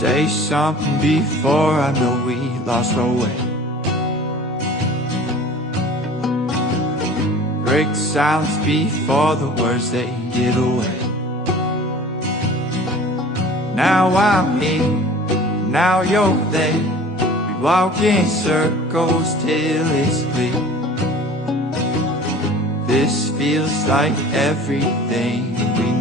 Say something before I know we lost our way. Break the silence before the words they get away. Now I'm here, now you're there. We walk in circles till it's clear. This feels like everything we